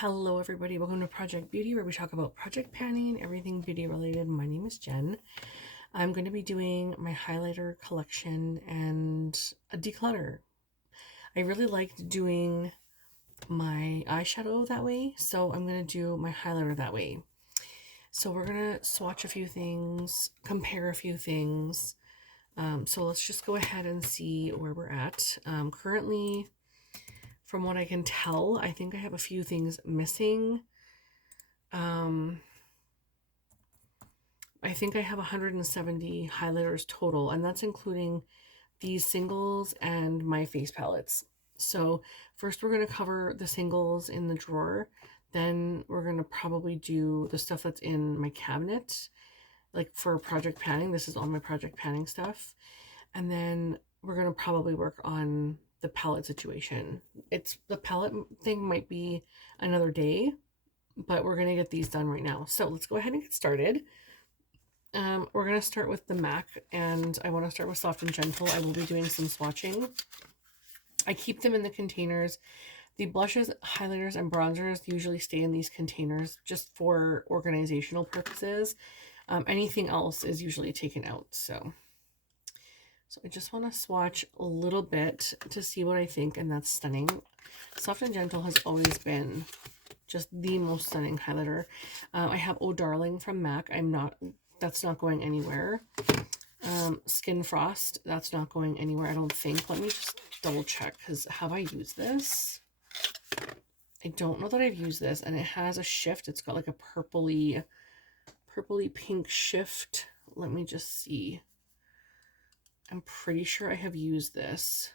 Hello everybody, welcome to Project Beauty, where we talk about project panning, everything beauty related. My name is Jen. I'm going to be doing my highlighter collection and a declutter. I really liked doing my eyeshadow that way, so I'm going to do my highlighter that way. So we're going to swatch a few things, compare a few things. So let's just go ahead and see where we're at. Currently, from what I can tell, I think I have a few things missing. I think I have 170 highlighters total, and that's including these singles and my face palettes. So first we're going to cover the singles in the drawer. Then we're going to probably do the stuff that's in my cabinet, like for project panning. This is all my project panning stuff. And then we're going to probably work on the palette situation. The palette thing might be another day, but we're going to get these done right now. So let's go ahead and get started. We're going to start with the MAC, and I want to start with Soft and Gentle. I will be doing some swatching. I keep them in the containers. The blushes, highlighters, and bronzers usually stay in these containers just for organizational purposes. Anything else is usually taken out. So I just want to swatch a little bit to see what I think, and that's stunning. Soft and Gentle has always been just the most stunning highlighter. I have Oh Darling from MAC. That's not going anywhere. Skin Frost, that's not going anywhere, I don't think. Let me just double check, because have I used this? I don't know that I've used this, and it has a shift. It's got like a purpley pink shift. Let me just see. I'm pretty sure I have used this.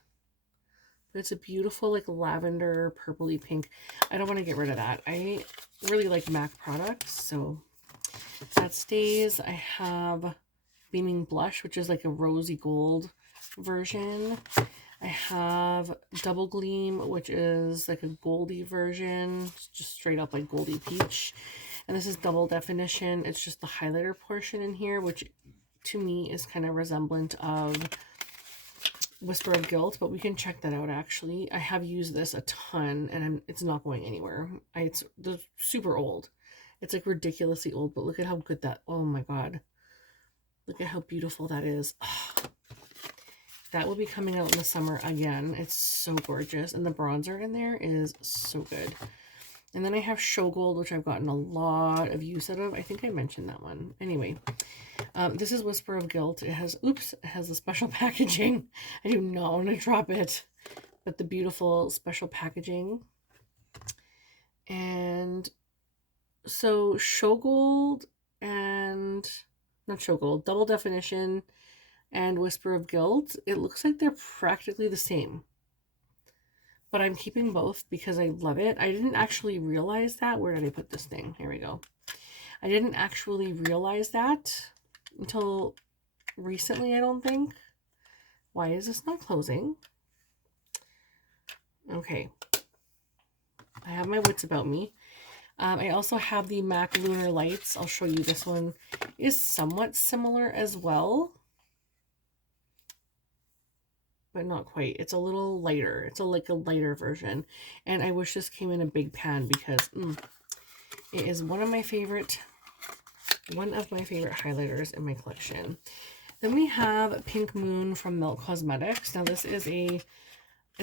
But it's a beautiful like lavender purpley pink. I don't want to get rid of that. I really like MAC products, so that stays. I have Beaming Blush, which is like a rosy gold version. I have Double Gleam, which is like a goldy version, just straight up like goldy peach. And this is Double Definition. It's just the highlighter portion in here, which to me is kind of resemblant of Whisper of Guilt, but we can check that out. Actually, I have used this a ton, and it's not going anywhere. It's super old. It's like ridiculously old, but look at how good that, oh my god, look at how beautiful that is. Oh, that will be coming out in the summer again. It's so gorgeous, and the bronzer in there is so good. And then I have Show Gold, which I've gotten a lot of use out of. I think I mentioned that one. Anyway, this is Whisper of Guilt. It has a special packaging. I do not want to drop it, but the beautiful special packaging. And so Show Gold and not Show Gold, Double Definition and Whisper of Guilt, it looks like they're practically the same. But I'm keeping both because I love it. I didn't actually realize that. Where did I put this thing? Here we go. I didn't actually realize that until recently, I don't think. Why is this not closing? Okay. I have my wits about me. I also have the MAC Lunar Lights. I'll show you. This one is somewhat similar as well, but not quite. It's a little lighter. It's like a lighter version. And I wish this came in a big pan because it is one of my favorite highlighters in my collection. Then we have Pink Moon from Melt Cosmetics. Now this is it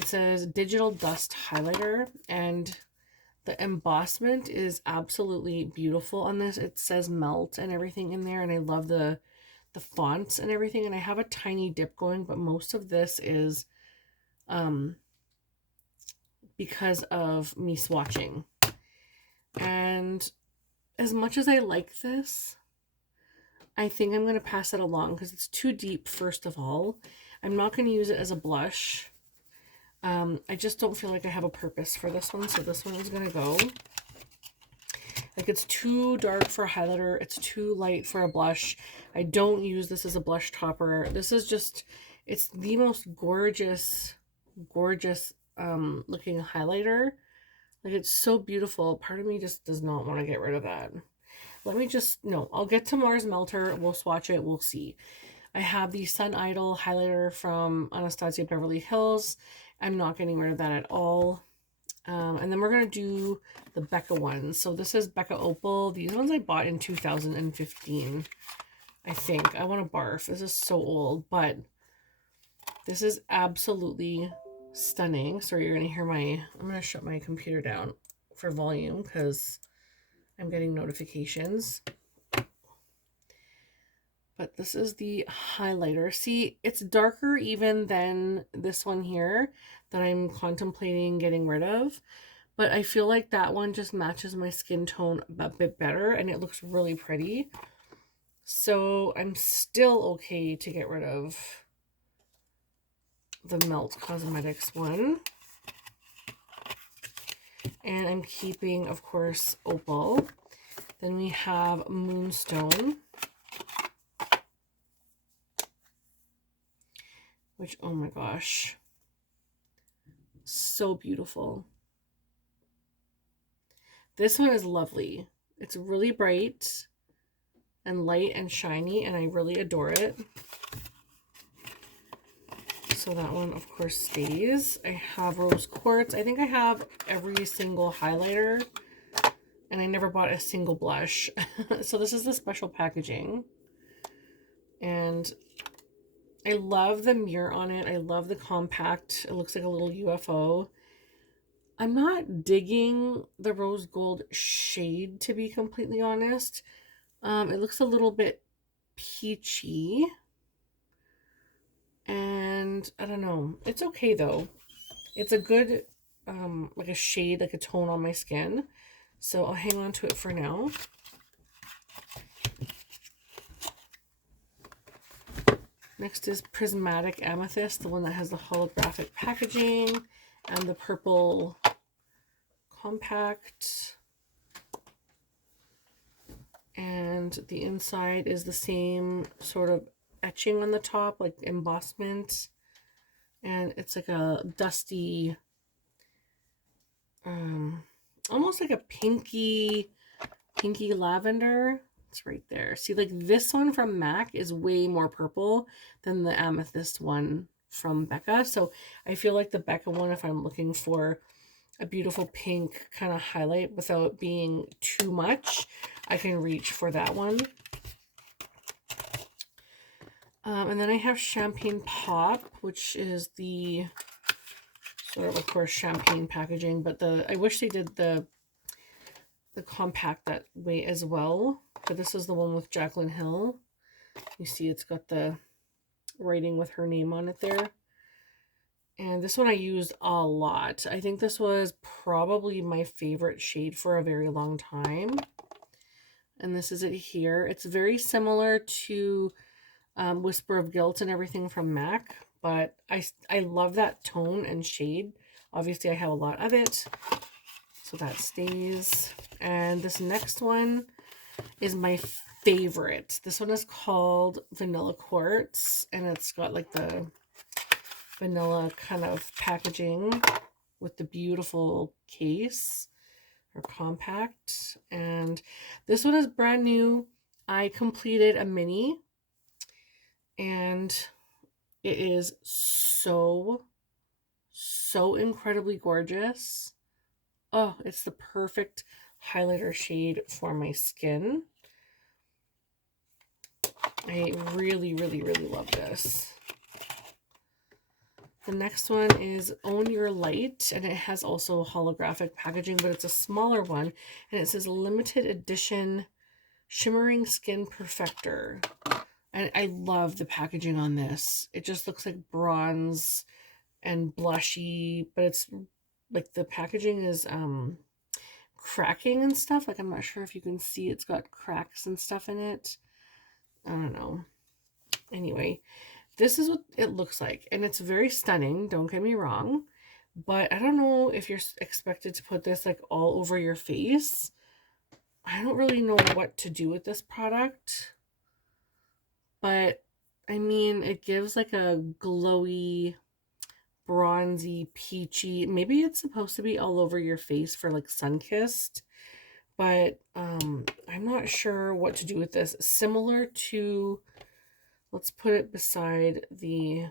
says Digital Dust Highlighter, and the embossment is absolutely beautiful on this. It says Melt and everything in there, and I love the fonts and everything. And I have a tiny dip going, but most of this is because of me swatching. And as much as I like this, I think I'm going to pass it along because it's too deep, first of all. I'm not going to use it as a blush. I just don't feel like I have a purpose for this one, so this one is going to go. Like, it's too dark for a highlighter. It's too light for a blush. I don't use this as a blush topper. This is just, it's the most gorgeous looking highlighter. Like, it's so beautiful. Part of me just does not want to get rid of that. I'll get to Mars Melter. We'll swatch it. We'll see. I have the Sun Idol highlighter from Anastasia Beverly Hills. I'm not getting rid of that at all. And then we're going to do the Becca ones. So this is Becca Opal. These ones I bought in 2015, I think. I want to barf. This is so old, but this is absolutely stunning. Sorry, you're going to hear I'm going to shut my computer down for volume because I'm getting notifications. But this is the highlighter. See, it's darker even than this one here that I'm contemplating getting rid of. But I feel like that one just matches my skin tone a bit better and it looks really pretty. So I'm still okay to get rid of the Melt Cosmetics one. And I'm keeping, of course, Opal. Then we have Moonstone, which, oh my gosh, so beautiful. This one is lovely. It's really bright and light and shiny, and I really adore it. So that one, of course, stays. I have Rose Quartz. I think I have every single highlighter, and I never bought a single blush. So this is the special packaging. And I love the mirror on it. I love the compact. It looks like a little UFO. I'm not digging the rose gold shade, to be completely honest. It looks a little bit peachy. And I don't know. It's okay though. It's a good, like a shade, like a tone on my skin. So I'll hang on to it for now. Next is Prismatic Amethyst, the one that has the holographic packaging and the purple compact. And the inside is the same sort of etching on the top, like embossment. And it's like a dusty, almost like a pinky lavender. It's right there. See, like this one from MAC is way more purple than the amethyst one from Becca. So I feel like the Becca one, if I'm looking for a beautiful pink kind of highlight without being too much, I can reach for that one. And then I have Champagne Pop, which is the sort of course, champagne packaging, but I wish they did the compact that way as well. But this is the one with Jaclyn Hill. You see it's got the writing with her name on it there. And this one I used a lot. I think this was probably my favorite shade for a very long time. And this is it here. It's very similar to Whisper of Guilt and everything from MAC, but I love that tone and shade. Obviously, I have a lot of it, so that stays. And this next one is my favorite. This one is called Vanilla Quartz, and it's got like the vanilla kind of packaging with the beautiful case or compact. And this one is brand new. I completed a mini, and it is so incredibly gorgeous. Oh, it's the perfect highlighter shade for my skin. I really love this. The next one is Own Your Light, and it has also holographic packaging, but it's a smaller one, and it says limited edition shimmering skin perfector. And I love the packaging on this. It just looks like bronze and blushy, but it's like the packaging is cracking and stuff. Like, I'm not sure if you can see, it's got cracks and stuff in it. I don't know. Anyway, this is what it looks like, and it's very stunning, don't get me wrong, but I don't know if you're expected to put this like all over your face. I don't really know what to do with this product, but I mean, it gives like a glowy, bronzy, peachy, maybe it's supposed to be all over your face for like sun-kissed, but I'm not sure what to do with this. Similar to, let's put it beside the,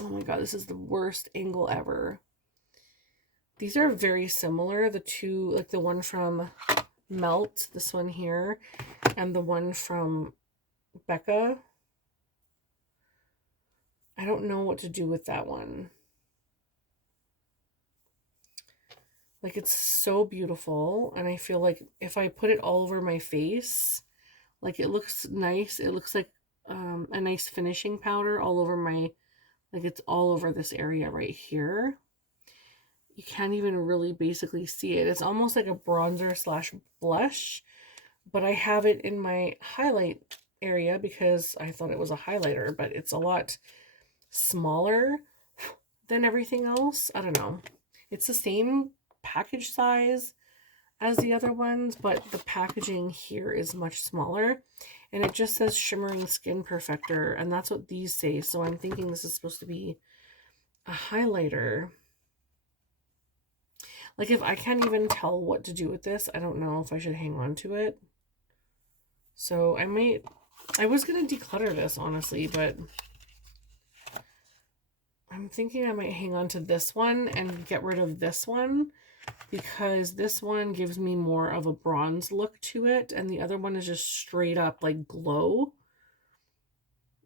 oh my god, this is the worst angle ever. These are very similar. The two, like the one from Melt, this one here, and the one from Becca. I don't know what to do with that one. Like, it's so beautiful, and I feel like if I put it all over my face, like, it looks nice. It looks like a nice finishing powder all over my, like, it's all over this area right here. You can't even really basically see it. It's almost like a bronzer slash blush, but I have it in my highlight area because I thought it was a highlighter, but it's a lot smaller than everything else. I don't know. It's the same package size as the other ones, but the packaging here is much smaller, and it just says Shimmering Skin Perfector, and that's what these say. So I'm thinking this is supposed to be a highlighter. Like, if I can't even tell what to do with this, I don't know if I should hang on to it. So I was gonna declutter this, honestly, but I'm thinking I might hang on to this one and get rid of this one, because this one gives me more of a bronze look to it, and the other one is just straight up like glow,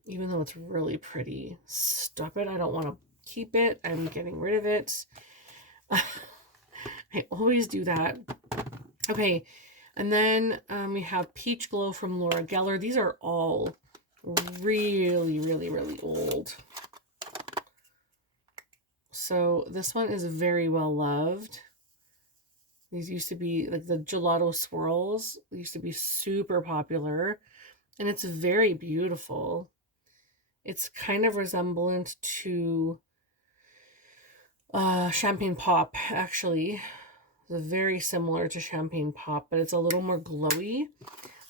even though it's really pretty. Stop it. I don't want to keep it. I'm getting rid of it. I always do that. Okay, and then we have Peach Glow from Laura Geller. These are all really, really, really old. So this one is very well loved. These used to be like the gelato swirls. They used to be super popular, and it's very beautiful. It's kind of resemblant to Champagne Pop, actually. It's very similar to Champagne Pop, but it's a little more glowy.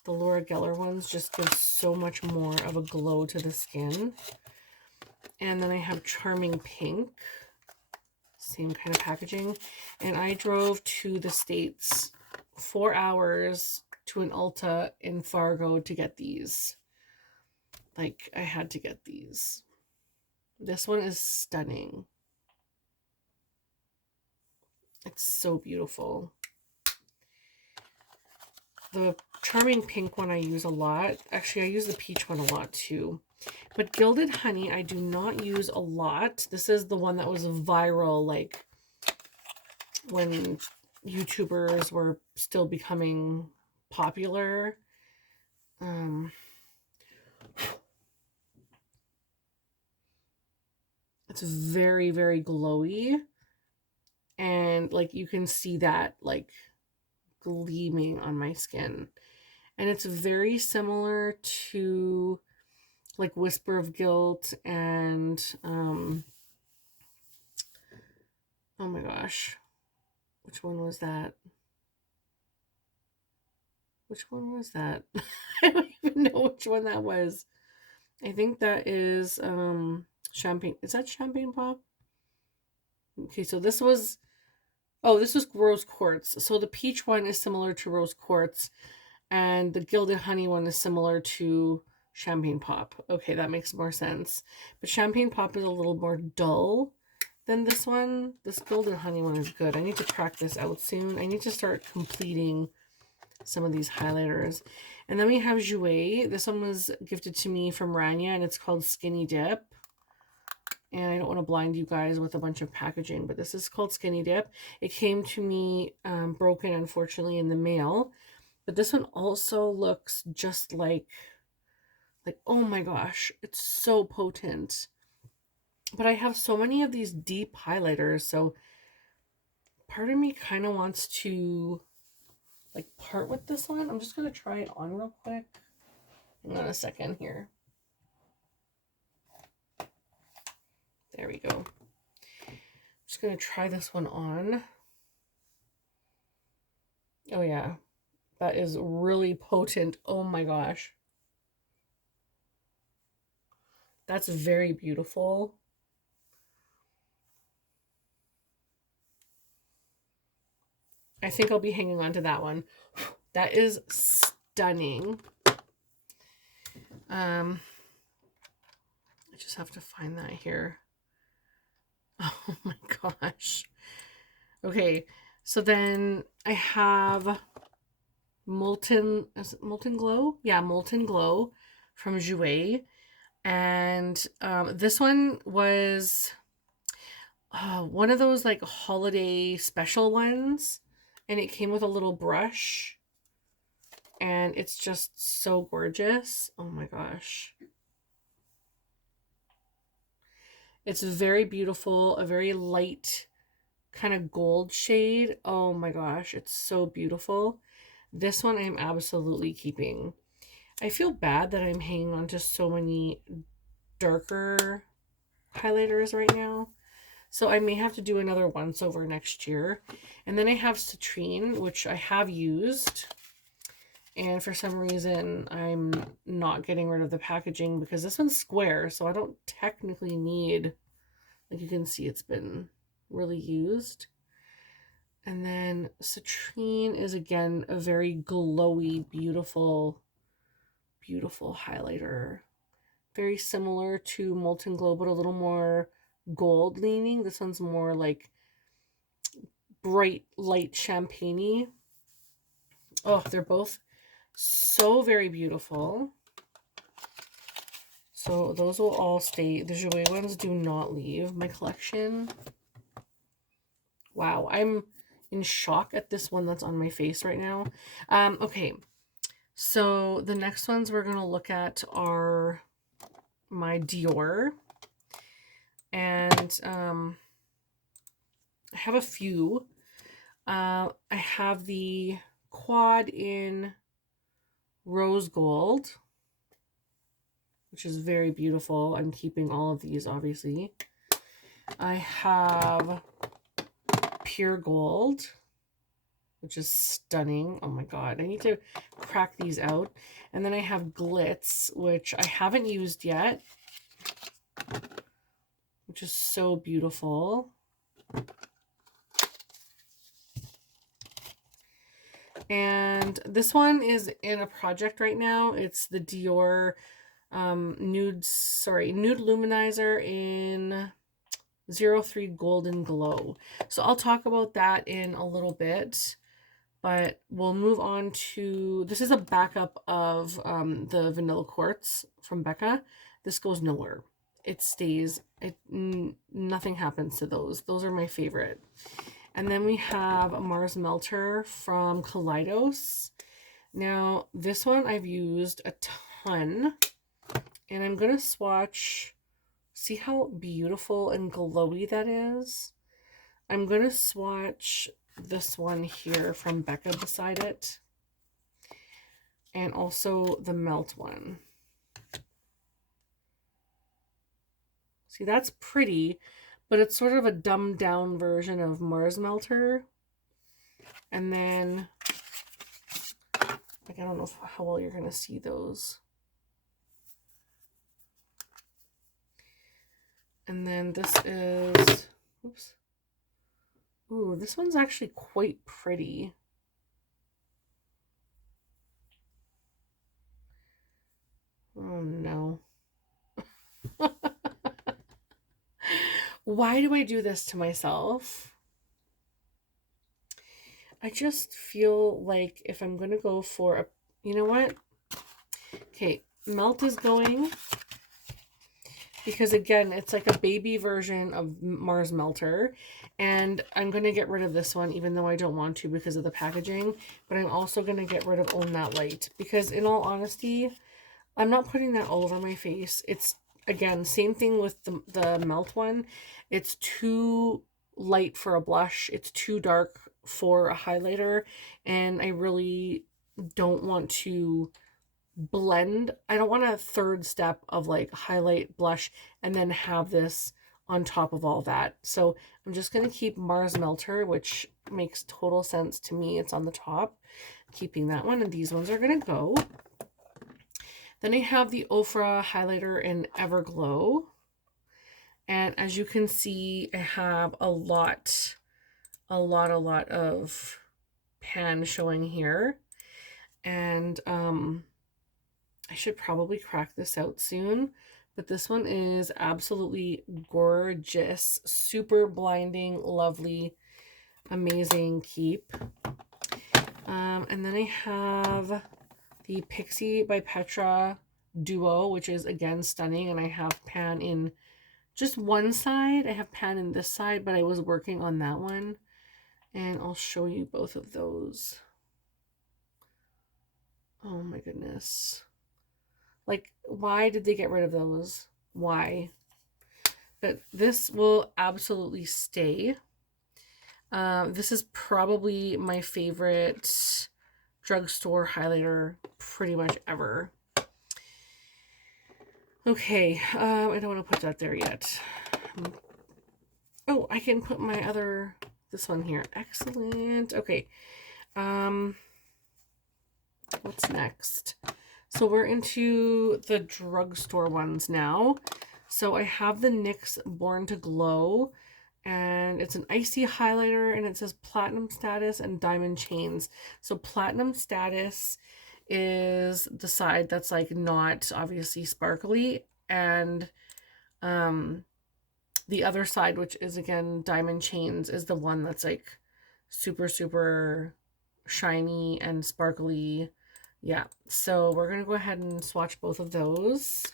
The Laura Geller ones just give so much more of a glow to the skin. And then I have Charming Pink. Same kind of packaging. And I drove to the States 4 hours to an Ulta in Fargo to get these. Like, I had to get these. This one is stunning. It's so beautiful. The Charming Pink one I use a lot. Actually, I use the peach one a lot too. But Gilded Honey I do not use a lot. This is the one that was viral, like, when YouTubers were still becoming popular. It's very, very glowy. And, like, you can see that, like, gleaming on my skin. And it's very similar to, like, Whisper of Guilt and, oh my gosh. Which one was that? Which one was that? I don't even know which one that was. I think that is Champagne. Is that Champagne Pop? Okay, so this was, oh, this was Rose Quartz. So the peach one is similar to Rose Quartz, and the Gilded Honey one is similar to Champagne Pop. Okay, that makes more sense. But Champagne Pop is a little more dull than this one. This Gilded Honey one is good. I need to crack this out soon. I need to start completing some of these highlighters. And then we have Jouer. This one was gifted to me from Rania, and it's called Skinny Dip. And I don't want to blind you guys with a bunch of packaging, but this is called Skinny Dip. It came to me broken, unfortunately, in the mail. But this one also looks just like, oh my gosh, it's so potent. But I have so many of these deep highlighters, so part of me kind of wants to, like, part with this one. I'm just going to try it on real quick. Hang on a second here. There we go. I'm just going to try this one on. Oh yeah, that is really potent. Oh my gosh. That's very beautiful. I think I'll be hanging on to that one. That is stunning. I just have to find that here. Oh my gosh. Okay, so then I have is it Molten Glow? Yeah, Molten Glow from Jouer. And this one was one of those like holiday special ones. And it came with a little brush. And it's just so gorgeous. Oh my gosh. It's very beautiful, a very light kind of gold shade. Oh my gosh, it's so beautiful. This one I'm absolutely keeping. I feel bad that I'm hanging on to so many darker highlighters right now. So I may have to do another once over next year. And then I have Citrine, which I have used. And for some reason, I'm not getting rid of the packaging because this one's square. So I don't technically need, like you can see, it's been really used. And then Citrine is again a very glowy, beautiful, beautiful highlighter. Very similar to Molten Glow, but a little more gold leaning. This one's more like bright, light champagne-y. Oh, they're both so very beautiful. So those will all stay. The Jouer ones do not leave my collection. Wow, I'm in shock at this one that's on my face right now. Okay, so the next ones we're going to look at are my Dior. And I have a few. I have the quad in rose gold, which is very beautiful. I'm keeping all of these, obviously. I have pure gold, which is stunning. Oh my god, I need to crack these out. And then I have glitz, which I haven't used yet, which is so beautiful. And this one is in a project right now. It's the Dior nude luminizer in 03 Golden Glow. So I'll talk about that in a little bit, but we'll move on to, this is a backup of the Vanilla Quartz from Becca. This goes nowhere. It stays, nothing happens to those. Those are my favorite. And then we have a Mars Melter from Kaleidos. Now, this one I've used a ton. And I'm going to swatch. See how beautiful and glowy that is? I'm going to swatch this one here from Becca beside it. And also the Melt one. See, that's pretty. But it's sort of a dumbed down version of Mars Melter. And then, like, I don't know how well you're going to see those. And then this is, oops. Ooh, this one's actually quite pretty. Oh no. Why do I do this to myself? I just feel like if I'm going to go for a, you know what? Okay, Melt is going. Because again, it's like a baby version of Mars Melter. And I'm going to get rid of this one, even though I don't want to because of the packaging. But I'm also going to get rid of Own That Light. Because in all honesty, I'm not putting that all over my face. It's, again, same thing with the Melt one. It's too light for a blush. It's too dark for a highlighter. And I really don't want to blend. I don't want a third step of like highlight, blush, and then have this on top of all that. So I'm just going to keep Mars Melter, which makes total sense to me. It's on the top. Keeping that one, and these ones are going to go. Then I have the Ofra highlighter in Everglow. And as you can see, I have a lot of pan showing here. And I should probably crack this out soon, but this one is absolutely gorgeous, super blinding, lovely. amazing keep. And then I have the Pixie by Petra Duo, which is again stunning. And I have pan in just one side. I have pan in this side, but I was working on that one. And I'll show you both of those. Oh my goodness. Like, why did they get rid of those? Why? But this will absolutely stay. This is probably my favorite drugstore highlighter pretty much ever. Okay, I don't want to put that there yet. Oh, I can put my other, this one here. Excellent. Okay. What's next? So we're into the drugstore ones now. So I have the NYX Born to Glow, and it's an icy highlighter, and it says platinum status and diamond chains. So platinum status is the side that's like not obviously sparkly, and the other side, which is again diamond chains, is the one that's like super, super shiny and sparkly. Yeah, so we're gonna go ahead and swatch both of those.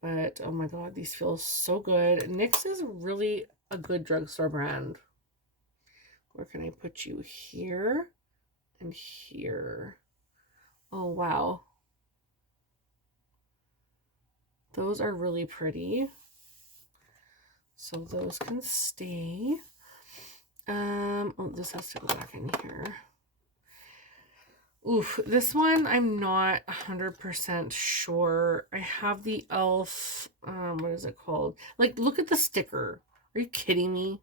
But oh my god, these feel so good. NYX is really a good drugstore brand. Where can I put you? Here and here. Oh wow, those are really pretty. So those can stay. Oh, this has to go back in here. Oof, this one I'm not 100% sure. I have the e.l.f. What is it called? Like, look at the sticker. Are you kidding me?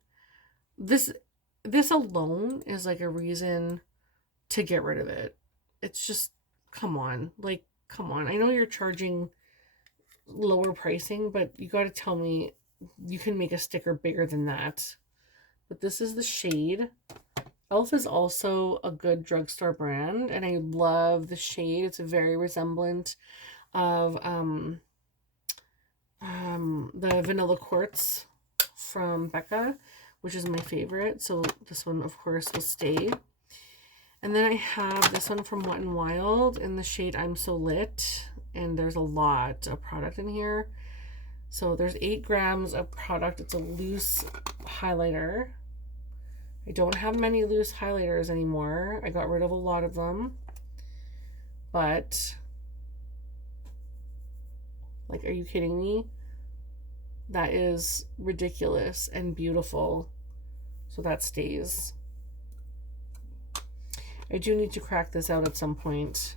This alone is like a reason to get rid of it. It's just, come on. Like, come on. I know you're charging lower pricing, but you got to tell me you can make a sticker bigger than that. But this is the shade. e.l.f. is also a good drugstore brand, and I love the shade. It's very resemblant of the Vanilla Quartz from Becca, which is my favorite. So this one, of course, will stay. And then I have this one from Wet n Wild in the shade I'm So Lit, and there's a lot of product in here. So there's 8 grams of product. It's a loose highlighter. I don't have many loose highlighters anymore. I got rid of a lot of them. But, like, are you kidding me? That is ridiculous and beautiful. So that stays. I do need to crack this out at some point.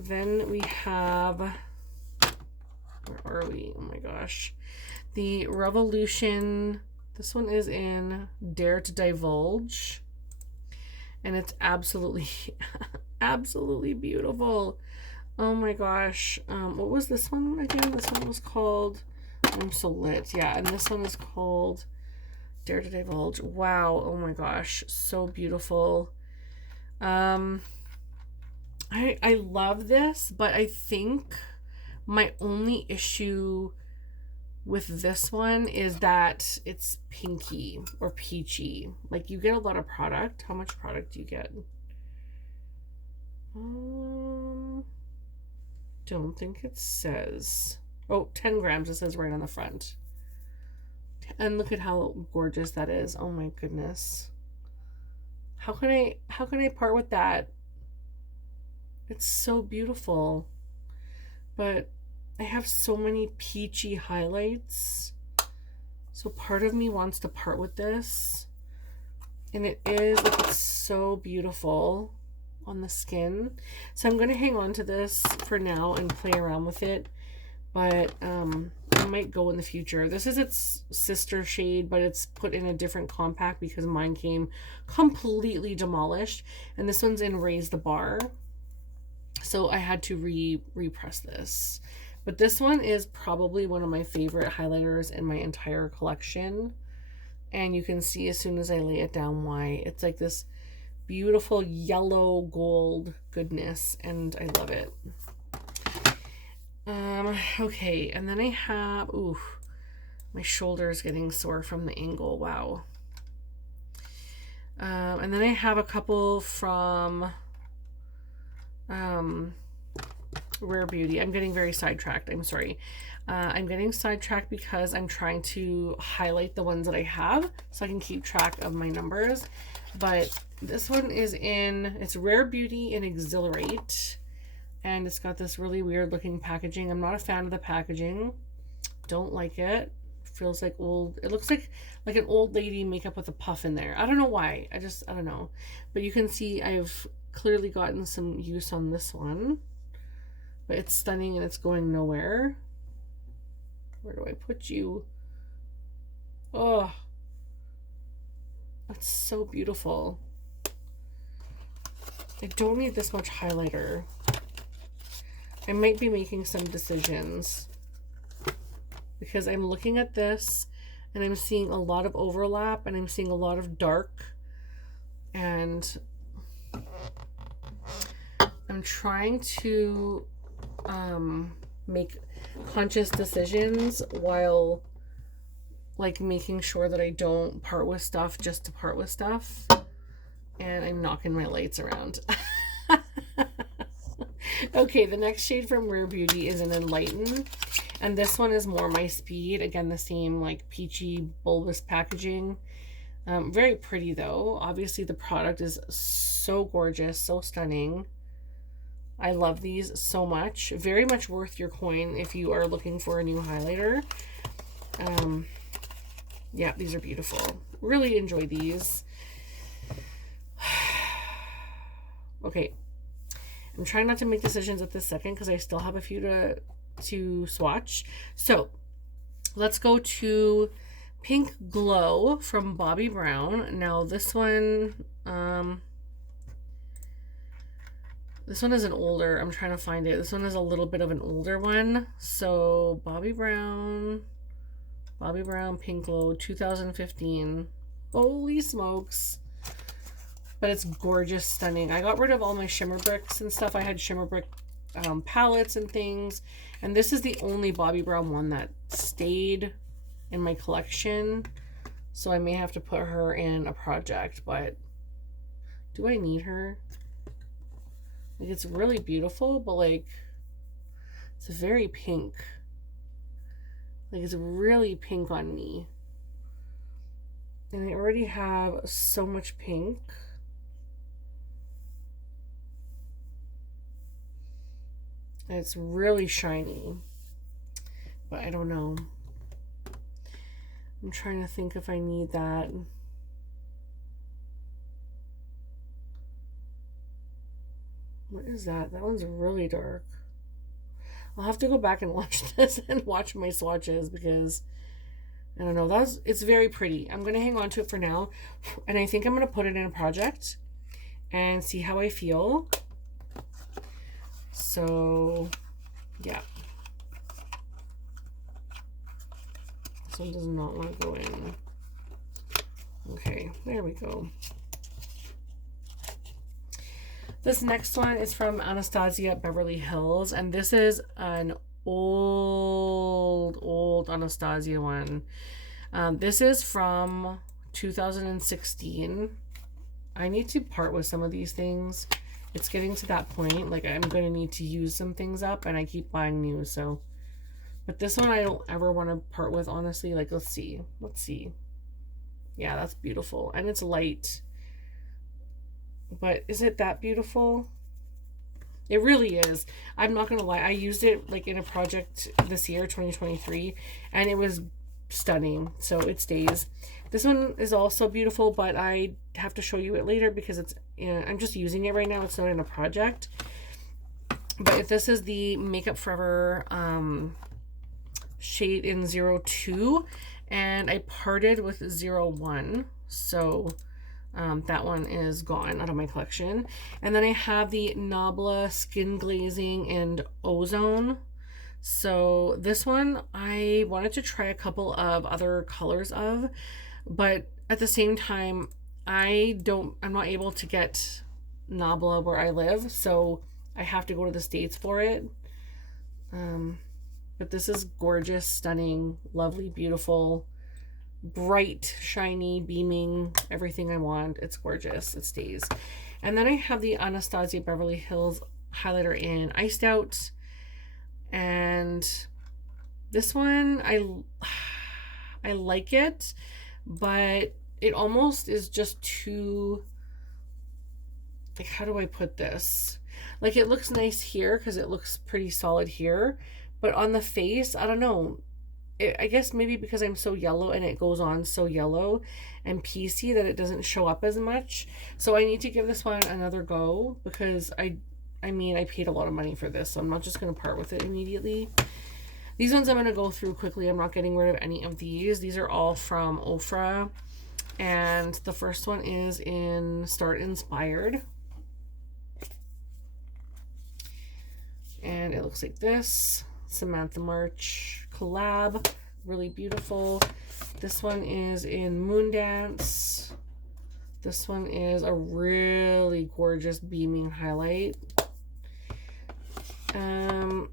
Then we have, where are we? Oh my gosh. The Revolution, this one is in Dare to Divulge. And it's absolutely, absolutely beautiful. Oh my gosh. What was this one again? This one was called I'm So Lit. Yeah, and this one is called Dare to Divulge. Wow. Oh my gosh. So beautiful. I love this, but I think my only issue with this one is that it's pinky or peachy. Like, you get a lot of product. How much product do you get? Don't think it says. Oh, 10 grams. It says right on the front. And look at how gorgeous that is. Oh my goodness. How can I part with that? It's so beautiful. But I have so many peachy highlights. So part of me wants to part with this. And it is, like, it's so beautiful on the skin. So I'm going to hang on to this for now and play around with it. But I might go in the future. This is its sister shade, but it's put in a different compact because mine came completely demolished. And this one's in Raise the Bar. So I had to repress this. But this one is probably one of my favorite highlighters in my entire collection. And you can see as soon as I lay it down why. It's like this beautiful yellow gold goodness, and I love it. Okay, and then I have, My shoulder is getting sore from the angle. Wow. And then I have a couple from Rare Beauty. I'm getting very sidetracked. I'm sorry. I'm getting sidetracked because I'm trying to highlight the ones that I have so I can keep track of my numbers. But this one is it's Rare Beauty in Exhilarate. And it's got this really weird looking packaging. I'm not a fan of the packaging. Don't like it. Feels like old. It looks like an old lady makeup with a puff in there. I don't know why. I don't know. But you can see I've clearly gotten some use on this one. But it's stunning and it's going nowhere. Where do I put you? Oh, that's so beautiful. I don't need this much highlighter. I might be making some decisions because I'm looking at this and I'm seeing a lot of overlap and I'm seeing a lot of dark, and I'm trying to make conscious decisions while like making sure that I don't part with stuff just to part with stuff. And I'm knocking my lights around. Okay, the next shade from Rare Beauty is an Enlighten, and this one is more my speed. Again, the same like peachy bulbous packaging. Very pretty though. Obviously the product is so gorgeous, so stunning. I love these so much. Very much worth your coin if you are looking for a new highlighter. Yeah, these are beautiful. Really enjoy these. Okay, I'm trying not to make decisions at this second because I still have a few to swatch. So let's go to Pink Glow from Bobbi Brown. Now this one is an older, I'm trying to find it. This one is a little bit of an older one. So Bobbi Brown Pink Glow 2015. Holy smokes. But it's gorgeous, stunning. I got rid of all my shimmer bricks and stuff. I had shimmer brick palettes and things. And this is the only Bobbi Brown one that stayed in my collection. So I may have to put her in a project, but do I need her? Like, it's really beautiful, but like, it's very pink. Like, it's really pink on me. And I already have so much pink. And it's really shiny, but I don't know. I'm trying to think if I need that. What is that? That one's really dark. I'll have to go back and watch this and watch my swatches because I don't know. It's very pretty. I'm going to hang on to it for now. And I think I'm going to put it in a project and see how I feel. So, yeah. This one does not want to go in. Okay, there we go. This next one is from Anastasia Beverly Hills, and this is an old Anastasia one. This is from 2016. I need to part with some of these things. It's getting to that point, like I'm going to need to use some things up, and I keep buying new, so. But this one I don't ever want to part with, honestly. Like, let's see. Yeah, that's beautiful, and it's light. But is it that beautiful? It really is. I'm not gonna lie, I used it like in a project this year, 2023, and it was stunning, so it stays. This one is also beautiful, but I have to show you it later because it's I'm just using it right now. It's not in a project. But if this is the Makeup Forever shade in 02, and I parted with 01, so that one is gone out of my collection. And then I have the Nabla Skin Glazing and Ozone. So this one I wanted to try a couple of other colors of, but at the same time I'm not able to get Nabla where I live, so I have to go to the States for it. But this is gorgeous, stunning, lovely, beautiful, bright, shiny, beaming, everything I want. It's gorgeous. It stays. And then I have the Anastasia Beverly Hills highlighter in Iced Out. And this one, I like it, but it almost is just too, like, how do I put this? Like, it looks nice here because it looks pretty solid here, but on the face, I don't know. I guess maybe because I'm so yellow and it goes on so yellow and piecey that it doesn't show up as much. So I need to give this one another go because I mean, I paid a lot of money for this, so I'm not just going to part with it immediately. These ones I'm going to go through quickly. I'm not getting rid of any of these. These are all from Ofra. And the first one is in Start Inspired. And it looks like this. Samantha March collab. Really beautiful. This one is in Moondance. This one is a really gorgeous beaming highlight.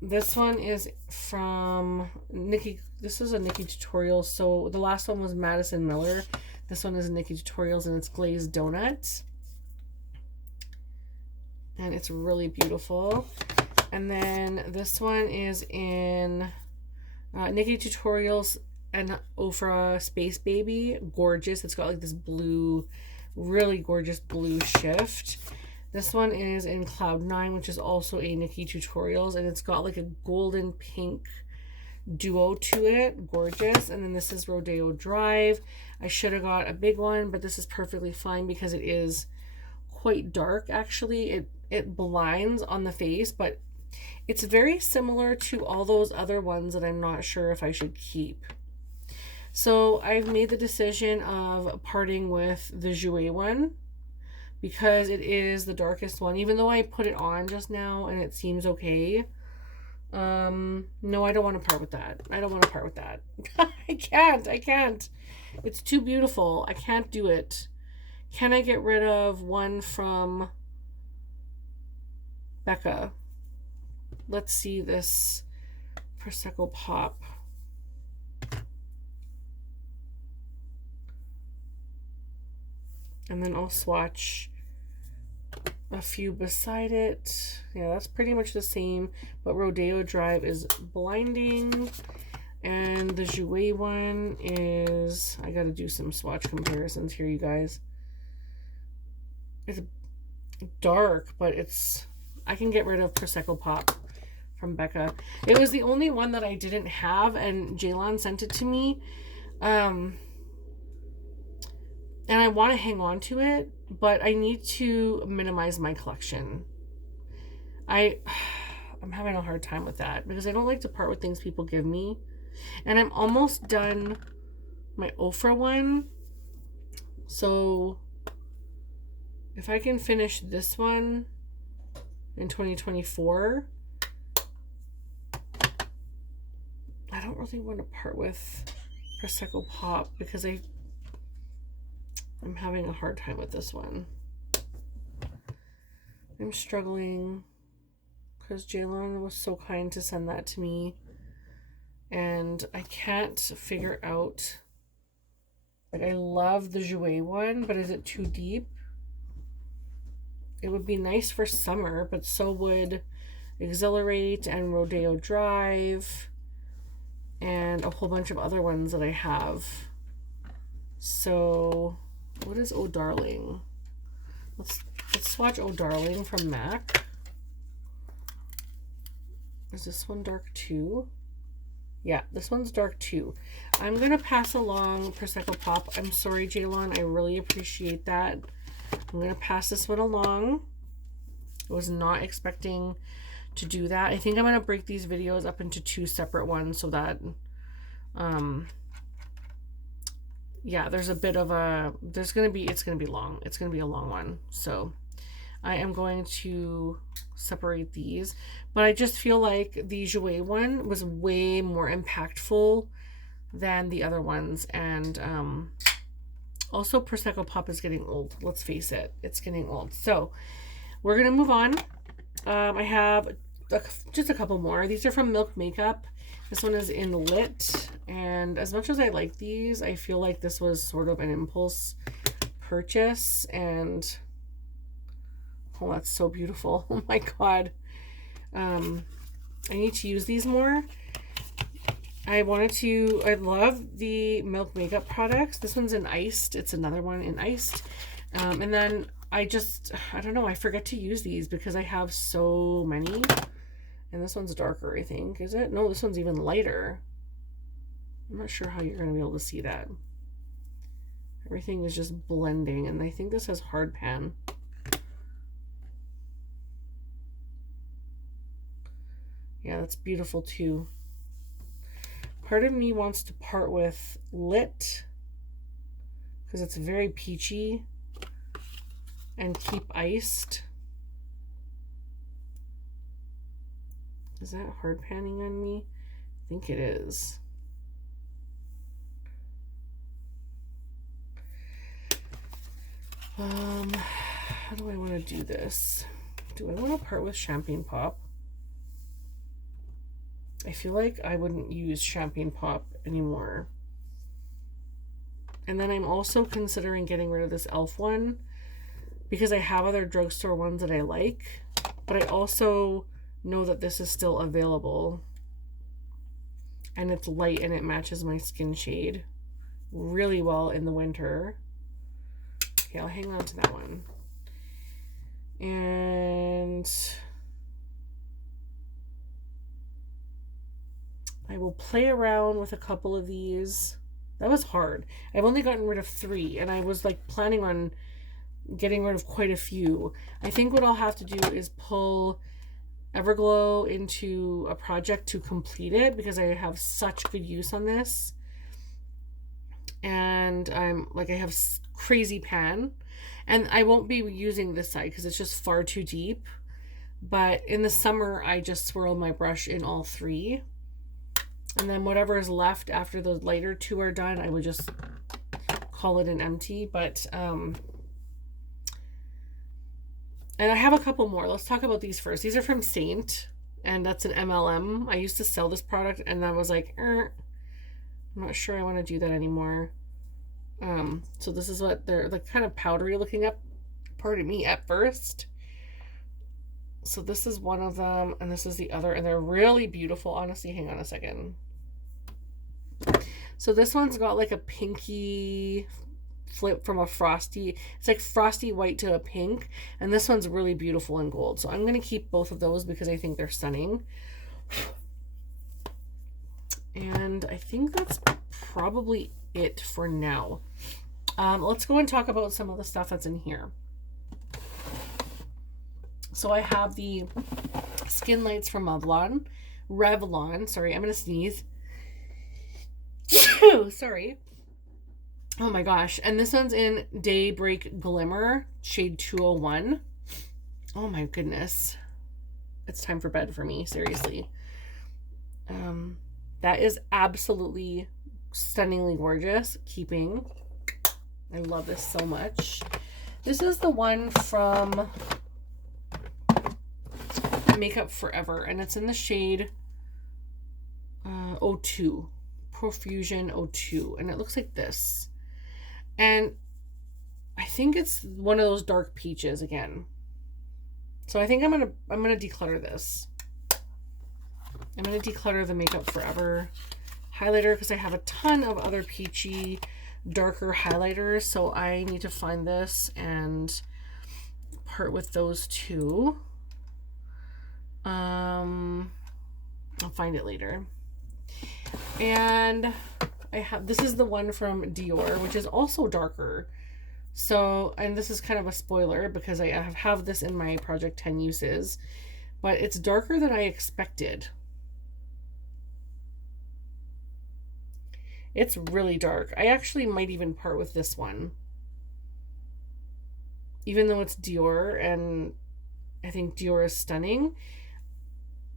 This one is from Nikki. This is a Nikki tutorial. So the last one was Madison Miller. This one is Nikki Tutorials and it's glazed donut. And it's really beautiful. And then this one is in Nikki Tutorials and Ofra Space Baby. Gorgeous. It's got like this blue, really gorgeous blue shift. This one is in Cloud 9, which is also a Nikki Tutorials, and it's got like a golden pink duo to it. Gorgeous. And then this is Rodeo Drive. I should have got a big one, but this is perfectly fine because it is quite dark actually. It blinds on the face, but it's very similar to all those other ones that I'm not sure if I should keep. So I've made the decision of parting with the Jouer one because it is the darkest one, even though I put it on just now and it seems okay. No, I don't want to part with that. I don't want to part with that. I can't. It's too beautiful. I can't do it. Can I get rid of one from Becca? Let's see this Prosecco Pop. And then I'll swatch a few beside it. Yeah, that's pretty much the same, but Rodeo Drive is blinding. And the Jouer one is, I gotta do some swatch comparisons here, you guys. It's dark, but it's, I can get rid of Prosecco Pop from Becca. It was the only one that I didn't have, and Jaylon sent it to me. And I want to hang on to it, but I need to minimize my collection. I'm having a hard time with that because I don't like to part with things people give me. And I'm almost done my Ofra one. So if I can finish this one in 2024, I don't really want to part with Prosecco Pop because I'm having a hard time with this one. I'm struggling because Jaylon was so kind to send that to me. And I can't figure out, like, I love the Jouer one, but is it too deep? It would be nice for summer, but so would Exhilarate and Rodeo Drive and a whole bunch of other ones that I have. So what is Oh Darling? Let's swatch Oh Darling from MAC. Is this one dark too? Yeah, this one's dark too. I'm gonna pass along Prosecco Pop. I'm sorry, Jaylon. I really appreciate that. I'm gonna pass this one along. I was not expecting to do that. I think I'm gonna break these videos up into 2 separate ones so that yeah, there's a bit of a, it's gonna be long. It's gonna be a long one. So I am going to separate these, but I just feel like the Jouer one was way more impactful than the other ones. And also Prosecco Pop is getting old. Let's face it, it's getting old. So we're gonna move on. I have just a couple more. These are from Milk Makeup. This one is in Lit, and as much as I like these, I feel like this was sort of an impulse purchase, and oh, that's so beautiful. Oh my god. I need to use these more. I love the Milk makeup products. This one's in Iced. It's another one in Iced. And then I don't know, I forget to use these because I have so many. And this one's darker, I think. Is it? No, this one's even lighter. I'm not sure how you're going to be able to see that. Everything is just blending, and I think this has hard pan. Yeah, that's beautiful too. Part of me wants to part with Lit because it's very peachy, and keep Iced. Is that hard panning on me? I think it is. How do I want to do this? Do I want to part with Champagne Pop? I feel like I wouldn't use Champagne Pop anymore. And then I'm also considering getting rid of this e.l.f. one because I have other drugstore ones that I like, but I also know that this is still available and it's light and it matches my skin shade really well in the winter. Okay, I'll hang on to that one. And I will play around with a couple of these. That was hard. I've only gotten rid of 3, and I was like planning on getting rid of quite a few. I think what I'll have to do is pull Everglow into a project to complete it because I have such good use on this. And I have crazy pan, and I won't be using this side because it's just far too deep. But in the summer, I just swirl my brush in all 3. And then whatever is left after the lighter 2 are done, I would just call it an empty. But, and I have a couple more. Let's talk about these first. These are from Saint, and that's an MLM. I used to sell this product, and I was like, I'm not sure I want to do that anymore. So this is what they're like, kind of powdery looking up, pardon me, at first. So this is one of them, and this is the other, and they're really beautiful. Honestly, hang on a second. So this one's got like a pinky flip from a frosty. It's like frosty white to a pink, and this one's really beautiful in gold. So I'm going to keep both of those because I think they're stunning. And I think that's probably it for now. Let's go and talk about some of the stuff that's in here. So I have the Skin Lights from Revlon. Sorry, I'm going to sneeze. Sorry. Oh my gosh. And this one's in Daybreak Glimmer, shade 201. Oh my goodness. It's time for bed for me, seriously. That is absolutely stunningly gorgeous. Keeping. I love this so much. This is the one from Makeup Forever, and it's in the shade 02. Profusion 02, and it looks like this. And I think it's one of those dark peaches again. So I think I'm gonna declutter this. I'm gonna declutter the Makeup Forever highlighter because I have a ton of other peachy, darker highlighters. So I need to find this and part with those two. I'll find it later. And this is the one from Dior, which is also darker. So, and this is kind of a spoiler because I have this in my Project 10 uses, but it's darker than I expected. It's really dark. I actually might even part with this one, even though it's Dior, and I think Dior is stunning.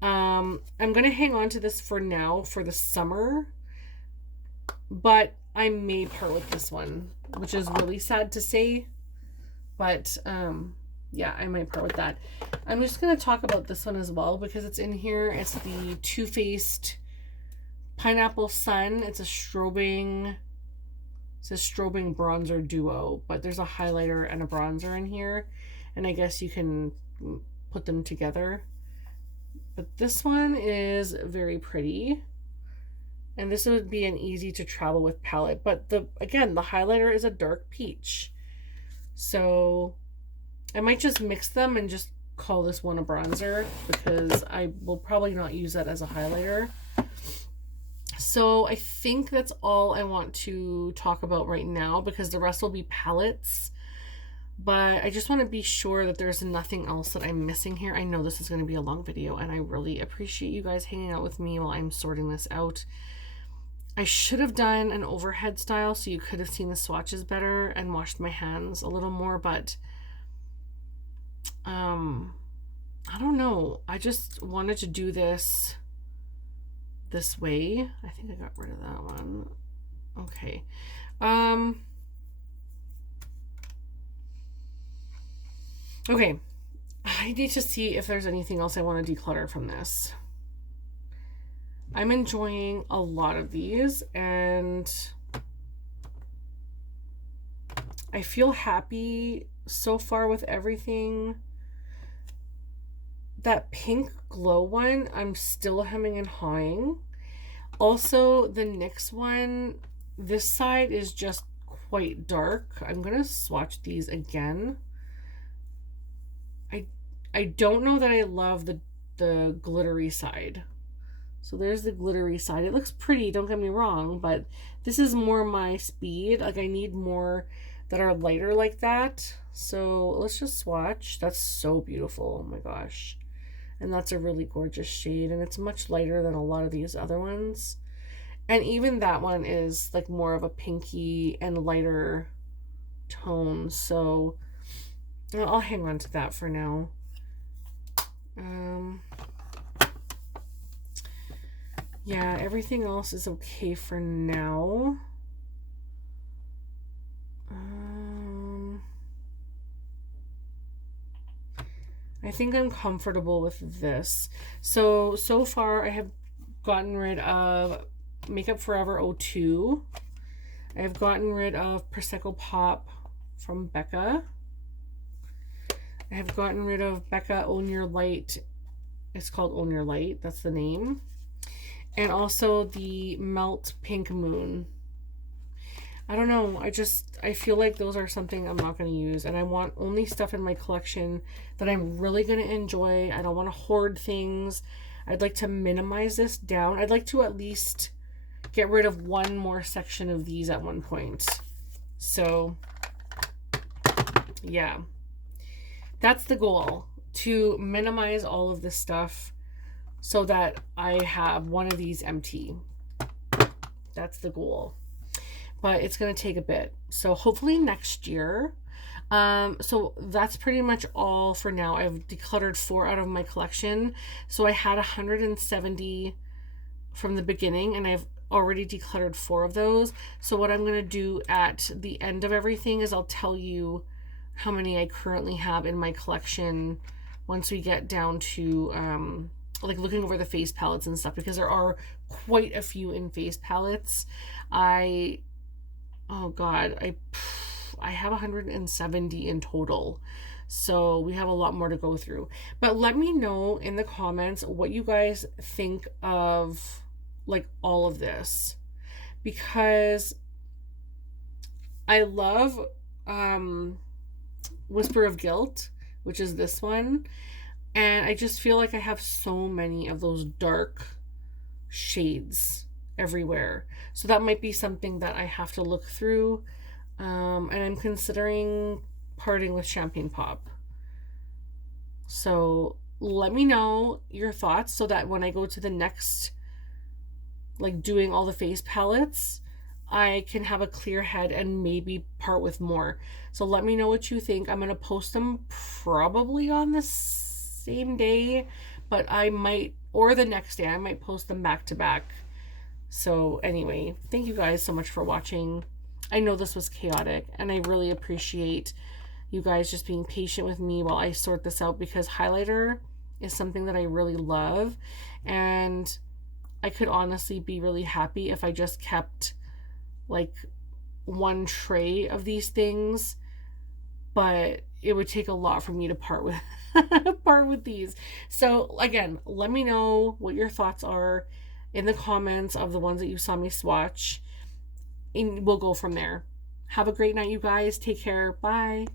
I'm going to hang on to this for now for the summer, but I may part with this one, which is really sad to say, but yeah, I might part with that. I'm just going to talk about this one as well because it's in here. It's the Too Faced Pineapple Sun. It's a strobing, it says strobing bronzer duo, but there's a highlighter and a bronzer in here, and I guess you can put them together. But this one is very pretty, and this would be an easy to travel with palette. But again, the highlighter is a dark peach, so I might just mix them and just call this one a bronzer, because I will probably not use that as a highlighter. So I think that's all I want to talk about right now, because the rest will be palettes. But I just want to be sure that there's nothing else that I'm missing here. I know this is going to be a long video, and I really appreciate you guys hanging out with me while I'm sorting this out. I should have done an overhead style so you could have seen the swatches better and washed my hands a little more, but I don't know. I just wanted to do this way. I think I got rid of that one. Okay. Okay. I need to see if there's anything else I want to declutter from this. I'm enjoying a lot of these, and I feel happy so far with everything. That pink glow one, I'm still hemming and hawing. Also, the NYX one, this side is just quite dark. I'm going to swatch these again. I don't know that I love the glittery side. So there's the glittery side. It looks pretty, don't get me wrong, but this is more my speed. Like, I need more that are lighter like that. So let's just swatch. That's so beautiful. Oh my gosh. And that's a really gorgeous shade, and it's much lighter than a lot of these other ones. And even that one is like more of a pinky and lighter tone. So I'll hang on to that for now. Yeah, everything else is okay for now. I think I'm comfortable with this. So far I have gotten rid of Makeup Forever 02. I have gotten rid of Prosecco Pop from Becca. I have gotten rid of Becca Own Your Light. It's called Own Your Light. That's the name. And also the Melt Pink Moon. I don't know. I feel like those are something I'm not going to use. And I want only stuff in my collection that I'm really going to enjoy. I don't want to hoard things. I'd like to minimize this down. I'd like to at least get rid of one more section of these at one point. So, yeah. That's the goal. To minimize all of this stuff so that I have one of these empty. That's the goal. But it's going to take a bit. So hopefully next year. So that's pretty much all for now. I've decluttered 4 out of my collection. So I had 170 from the beginning, and I've already decluttered 4 of those. So what I'm going to do at the end of everything is I'll tell you how many I currently have in my collection once we get down to like looking over the face palettes and stuff, because there are quite a few in face palettes. Oh God, I have 170 in total. So we have a lot more to go through. But let me know in the comments what you guys think of like all of this, because I love Whisper of Guilt, which is this one. And I just feel like I have so many of those dark shades everywhere. So that might be something that I have to look through. And I'm considering parting with Champagne Pop. So let me know your thoughts so that when I go to the next, like doing all the face palettes, I can have a clear head and maybe part with more. So let me know what you think. I'm going to post them probably on the same day, but I might, or the next day, I might post them back to back. So anyway, thank you guys so much for watching. I know this was chaotic, and I really appreciate you guys just being patient with me while I sort this out, because highlighter is something that I really love, and I could honestly be really happy if I just kept like one tray of these things, but it would take a lot for me to part with part with these. So again, let me know what your thoughts are in the comments of the ones that you saw me swatch, and we'll go from there. Have a great night, you guys. Take care. Bye.